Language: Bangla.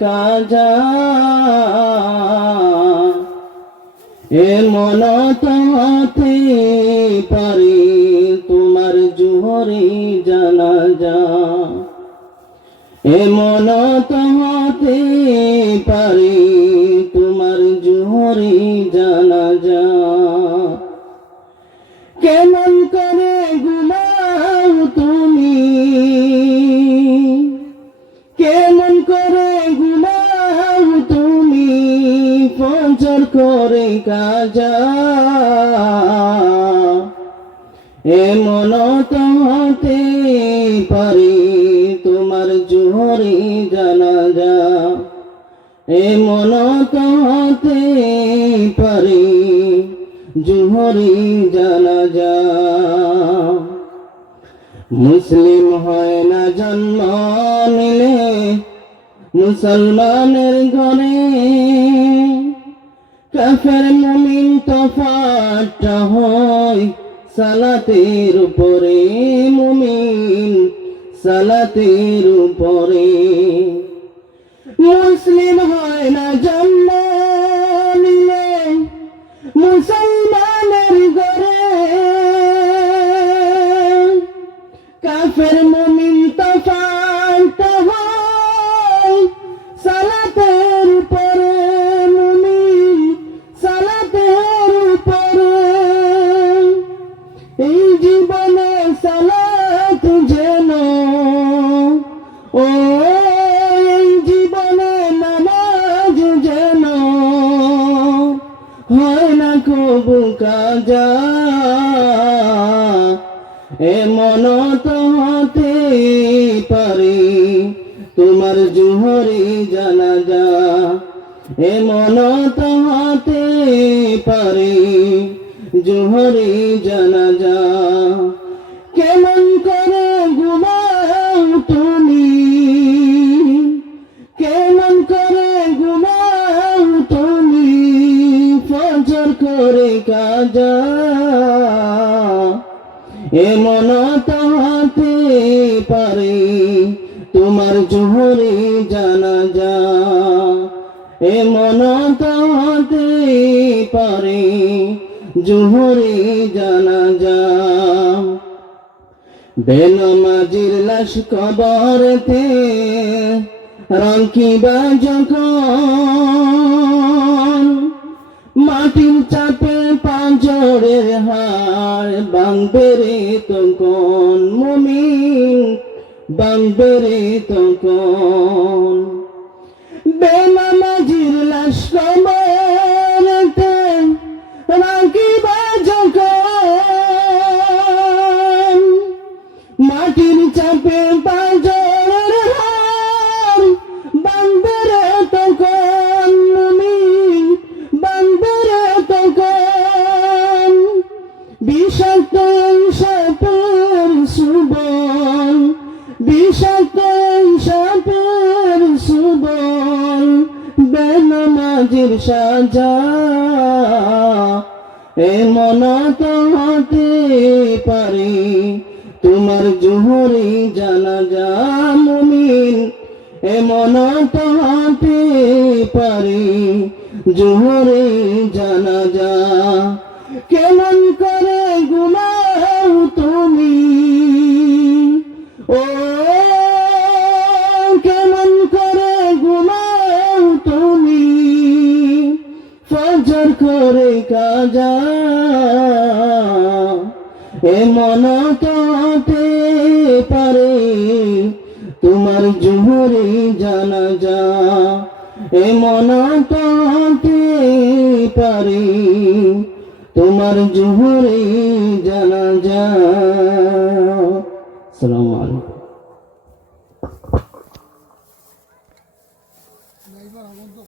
কাজা এমন তো হতে পারে তোমার জোহরে জানাজা এমন তো হতে পারে তোমার জোহরে জানাজা কেমন করে ঘুমাও তুমি কেমন করে ঘুমাও তুমি ফজর করে কাজা এমন তো হতে পারে তোমার জোহরে জানাজা এমন তো হতে পারে জোহরে জানাজা মুসলিম হয় না জন্ম নিলে মুসলমানের ঘরে কাফের মুমিন তফাৎটা হয় সালাতের উপরে মুমিন সালাতের উপরে মুসলিম হয় না জন্ম নিলে মুসলমানের ঘরে কাফের মুমিন তফাৎটা হয় সালাতের উপরে মুমিন সালাতের উপরে এই জীবনে সালাত যেন ও এই জীবনে নামাজ যেন হয় না কবু কাজা এমন তো হতে পারে তোমার জোহরে জানাজা এমন তো হতে পারে জোহরে জানাজা কেমন করে ঘুমাও তুমি কেমন করে ঘুমাও তুমি ফজর করে কাজা এমন তো হতে পারে তোমার জোহরে জানাজা এমন তো হতে পারে জোহরে জানাজা বেনামাজির লাশ কবরেতে রাখিবা যখন মাটির চাপে পাঁজরের হাড় ভাঙবে রে তখন মুমিন ভাঙবে রে তখন বেনামাজির লাশ কবরেতে রাখিবা যখন মাটির চাপে পাঁজরের হাড় ভাঙবে রে তখন মুমিন ভাঙবে রে তখন বিষাক্ত সাপের সুবল বিষাক্ত সাপের সুবল বেনামাজির সাজা এমন তো হতে পারে তোমার জোহরে জানাজা মুমিন এমন তো হতে পারে জোহরে জানাজা কেমন করে ঘুমাও তুমি ও কেমন করে ঘুমাও তুমি ফজর করে কাজা এমন তো হতে পারে তোমার জোহরে জানাজা এমন তো হতে পারে তোমার জোহরে জানাজা